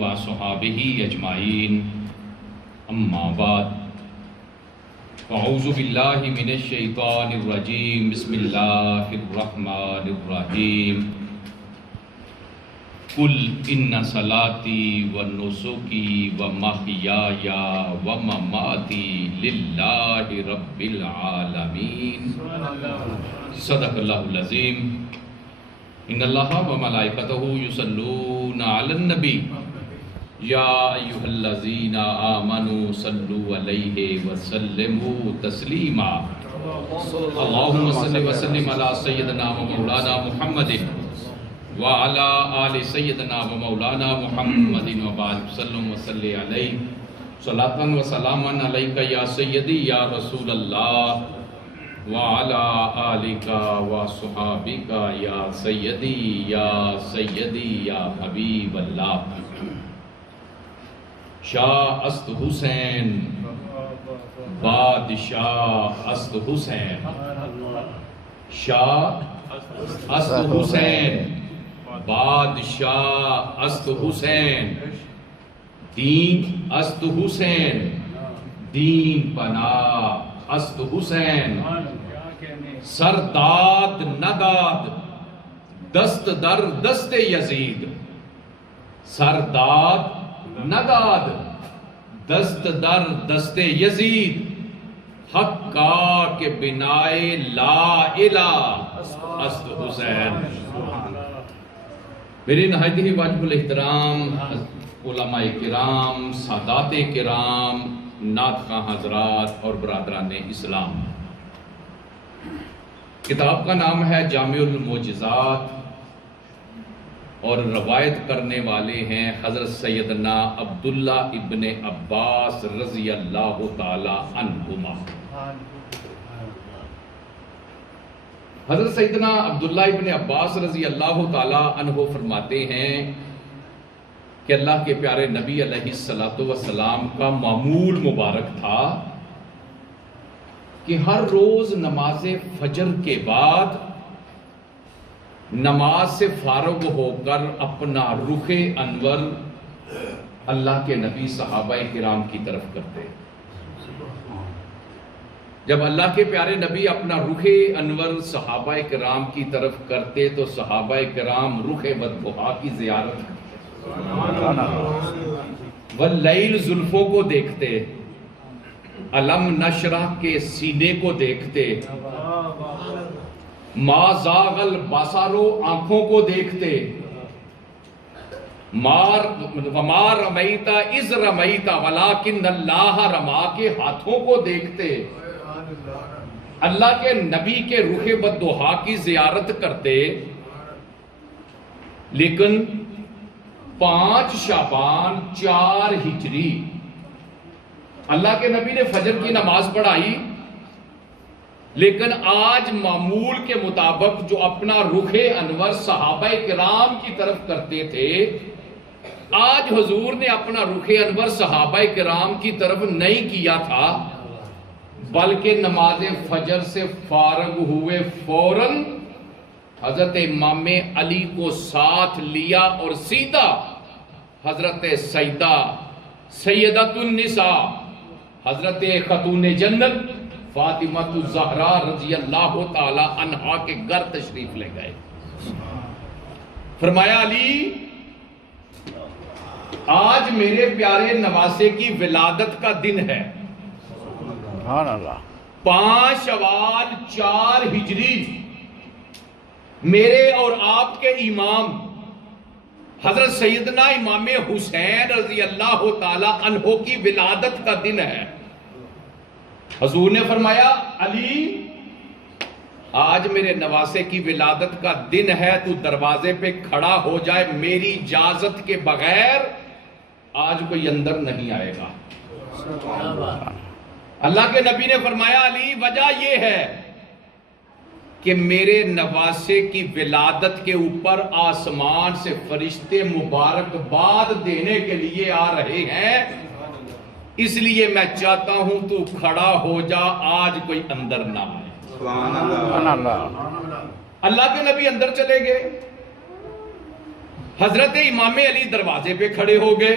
وصحابہ اجمعین اما بعد اعوذ باللہ من الشیطان الرجیم بسم اللہ الرحمن الرحیم قل ان صلاتی ونسکی ومحیای ومماتی للہ رب العالمین صدق اللہ العظیم ان اللہ وملائکتہ یصلون علی النبی یا ایہا الذین آمنوا صلوا علیہ وسلموا تسلیما اللہم صل وسلم علی سیدنا و مولانا محمد وعلی آل سیدنا و مولانا محمد وبارک وسلم وصلی علیہ صلاۃ و سلاما علیک یا سیدی یا رسول اللہ وعلی آلک و صحابک یا سیدی یا حبیب اللہ شاہ است حسین بادشاہ است حسین شاہ است حسین بادشاہ است حسین دین است حسین دین پناہ است حسین سرداد نداد دست در دست یزید سرداد نداد دست در دست یزید حق کا کہ بنائے لا الہ است حسین میری نہایت ہی واجب الاحترام علماء کرام سادات کرام نعت خواں حضرات اور برادران اسلام کتاب کا نام ہے جامع المعجزات اور روایت کرنے والے ہیں حضرت سیدنا عبداللہ ابن عباس رضی اللہ تعالی عنہما حضرت سیدنا عبداللہ ابن عباس رضی اللہ تعالی عنہ فرماتے ہیں کہ اللہ کے پیارے نبی علیہ السلام کا معمول مبارک تھا کہ ہر روز نماز فجر کے بعد نماز سے فارغ ہو کر اپنا رخ انور اللہ کے نبی صحابہ کرام کی طرف کرتے جب اللہ کے پیارے نبی اپنا رخ انور صحابہ کرام کی طرف کرتے تو صحابہ کرام رخ بدبہا کی زیارت کرتے واللیل زلفوں کو دیکھتے علم نشرح کے سینے کو دیکھتے ما زاغ البصر آنکھوں کو دیکھتے وما رمیت اذ رمیت ولکن اللہ رما کے ہاتھوں کو دیکھتے اللہ کے نبی کے رخ بدوحا کی زیارت کرتے لیکن 5 شعبان 4 ہجری اللہ کے نبی نے فجر کی نماز پڑھائی لیکن آج معمول کے مطابق جو اپنا رخ انور صحابہ کرام کی طرف کرتے تھے آج حضور نے اپنا رخ انور صحابہ کرام کی طرف نہیں کیا تھا بلکہ نماز فجر سے فارغ ہوئے فوراً حضرت امام علی کو ساتھ لیا اور سیدھا حضرت سیدۃ النساء حضرت خاتون جنت فاطمہ الزہرا رضی اللہ تعالی عنہا کے گھر تشریف لے گئے فرمایا علی آج میرے پیارے نواسے کی ولادت کا دن ہے 5 شوال 4 ہجری میرے اور آپ کے امام حضرت سیدنا امام حسین رضی اللہ تعالی عنہ کی ولادت کا دن ہے حضور نے فرمایا علی آج میرے نواسے کی ولادت کا دن ہے تو دروازے پہ کھڑا ہو جائے میری اجازت کے بغیر آج کوئی اندر نہیں آئے گا اللہ کے نبی نے فرمایا علی وجہ یہ ہے کہ میرے نواسے کی ولادت کے اوپر آسمان سے فرشتے مبارکباد دینے کے لیے آ رہے ہیں اس لیے میں چاہتا ہوں تو کھڑا ہو جا آج کوئی اندر نہ آئے اللہ کے نبی اندر چلے گئے حضرت امام علی دروازے پہ کھڑے ہو گئے.